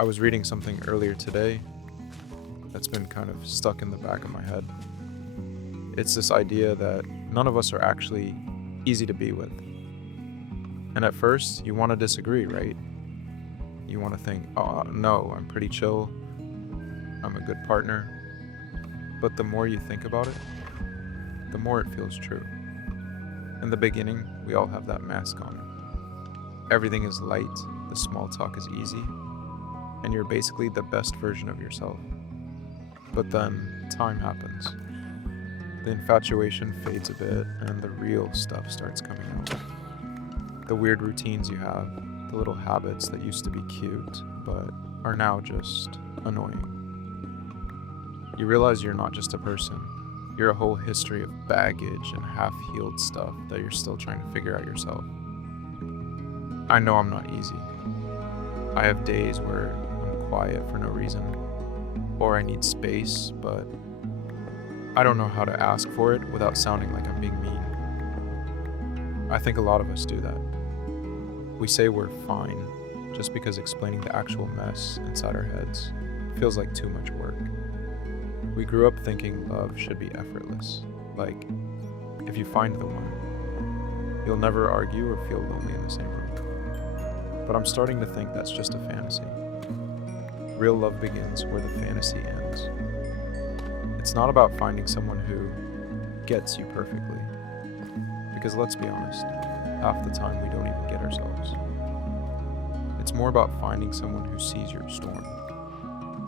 I was reading something earlier today that's been kind of stuck in the back of my head. It's this idea that none of us are actually easy to be with. And at first, you want to disagree, right? You want to think, oh, no, I'm pretty chill, I'm a good partner. But the more you think about it, the more it feels true. In the beginning, we all have that mask on. Everything is light, the small talk is easy, and you're basically the best version of yourself. But then time happens. The infatuation fades a bit, and the real stuff starts coming out. The weird routines you have, the little habits that used to be cute, but are now just annoying. You realize you're not just a person, you're a whole history of baggage and half healed stuff that you're still trying to figure out yourself. I know I'm not easy. I have days where I'm quiet for no reason, or I need space, but I don't know how to ask for it without sounding like I'm being mean. I think a lot of us do that. We say we're fine just because explaining the actual mess inside our heads feels like too much work. We grew up thinking love should be effortless. Like, if you find the one, you'll never argue or feel lonely in the same room. But I'm starting to think that's just a fantasy. Real love begins where the fantasy ends. It's not about finding someone who gets you perfectly. Because let's be honest, half the time we don't even get ourselves. It's more about finding someone who sees your storm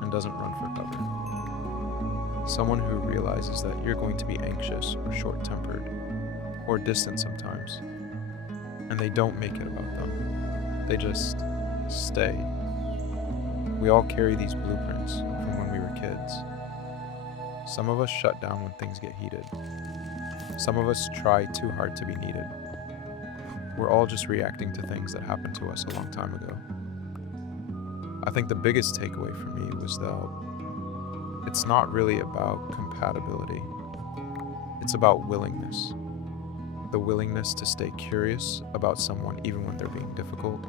and doesn't run for cover. Someone who realizes that you're going to be anxious or short-tempered or distant sometimes, and they don't make it about them. They just stay. We all carry these blueprints from when we were kids. Some of us shut down when things get heated. Some of us try too hard to be needed. We're all just reacting to things that happened to us a long time ago. I think the biggest takeaway for me was that it's not really about compatibility. It's about willingness. The willingness to stay curious about someone even when they're being difficult.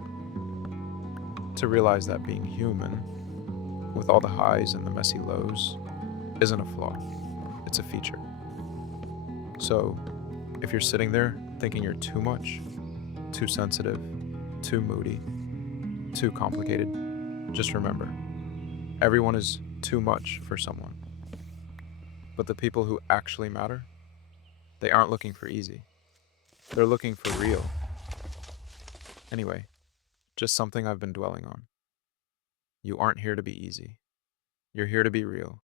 To realize that being human, with all the highs and the messy lows, isn't a flaw. It's a feature. So, if you're sitting there thinking you're too much, too sensitive, too moody, too complicated, just remember, everyone is too much for someone. But the people who actually matter, they aren't looking for easy. They're looking for real. Anyway, just something I've been dwelling on. You aren't here to be easy. You're here to be real.